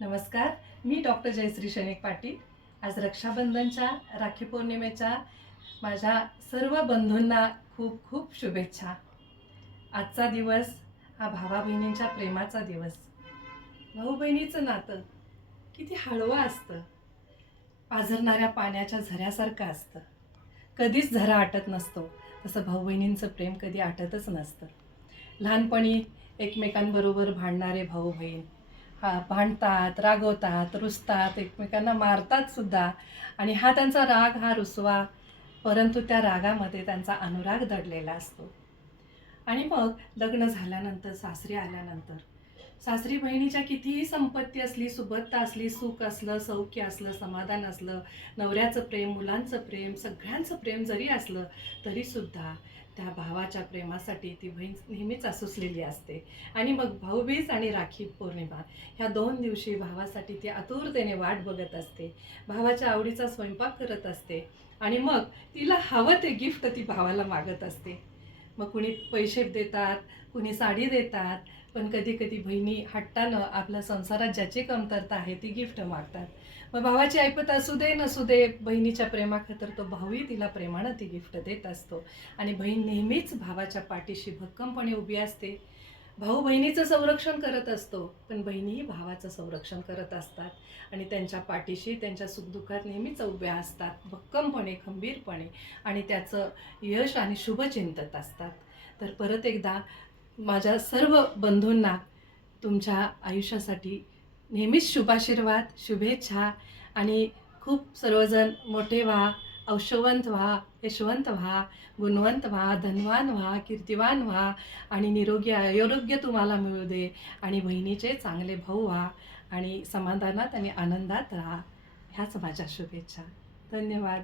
नमस्कार, मी डॉक्टर जयश्री शैनिक पाटील। आज रक्षाबंधनच्या राखी पौर्णिमेच्या माझ्या सर्व बंधूंना खूप खूप शुभेच्छा। आजचा दिवस हा भावा बहिणींच्या प्रेमाचा दिवस। भाऊ बहिणीचं नातं किती हळवं असतं, पाझरणाऱ्या पाण्याच्या झऱ्यासारखं असतं। कधीच झरा आटत नसतो, तसं भाऊ बहिणींचं प्रेम कधी आटतच नसतं। लहानपणी एकमेकांबरोबर भांडणारे भाऊ बहीण भांडतात, रागवतात, रुसतात, एकमेकांना मारतात सुद्धा, आणि हा त्यांचा राग हा रुसवा, परंतु त्या रागामध्ये त्यांचा अनुराग दडलेला असतो। आणि मग लग्न झाल्यानंतर सासरी आल्यानंतर सासरी बहिणीच्या कितीही संपत्ती असली, सुबत्ता असली, सुख असलं, सौख्य असलं, समाधान असलं, नवऱ्याचं प्रेम, मुलांचं प्रेम, सगळ्यांचं प्रेम जरी असलं तरीसुद्धा त्या भावाच्या प्रेमासाठी ती बहीण नेहमीच आसुसलेली असते। आणि मग भाऊबीज आणि राखी पौर्णिमा ह्या 2 दिवशी भावासाठी ती आतुरतेने वाट बघत असते, भावाच्या आवडीचा स्वयंपाक करत असते, आणि मग तिला हवं ते गिफ्ट ती भावाला मागत असते। मग कुणी पैसे देतात, कुणी साडी देतात, पण कधी कधी बहिणी हट्टानं आपल्या संसारात ज्याची कमतरता आहे ती गिफ्ट मागतात। मग भावाची ऐपत असू दे नसू दे, बहिणीच्या प्रेमाखातर तो भाऊही तिला प्रेमानं ती गिफ्ट देत असतो, आणि बहीण नेहमीच भावाच्या पाठीशी भक्कमपणे उभी असते। भाऊ बहिणीचं संरक्षण करत असतो, पण बहिणीही भावाचं संरक्षण करत असतात, आणि त्यांच्या पाठीशी त्यांच्या सुखदुःखात नेहमीच उभ्या असतात, भक्कमपणे, खंबीरपणे, आणि त्याचं यश आणि शुभ चिंतत असतात। तर परत एकदा माझ्या सर्व बंधूंना तुमच्या आयुष्यासाठी नेहमीच शुभाशीर्वाद, शुभेच्छा, आणि खूप सर्वजण मोठे व्हा, औषवंत व्हा, यशवंत व्हा, गुणवंत व्हा, धनवान व्हा, कीर्तिवान व्हा, आणि निरोगी आरोग्य तुम्हाला मिळू दे, आणि बहिणीचे चांगले भाऊ व्हा, आणि समाधानात आणि आनंदात राहा। ह्याच माझ्या शुभेच्छा। धन्यवाद।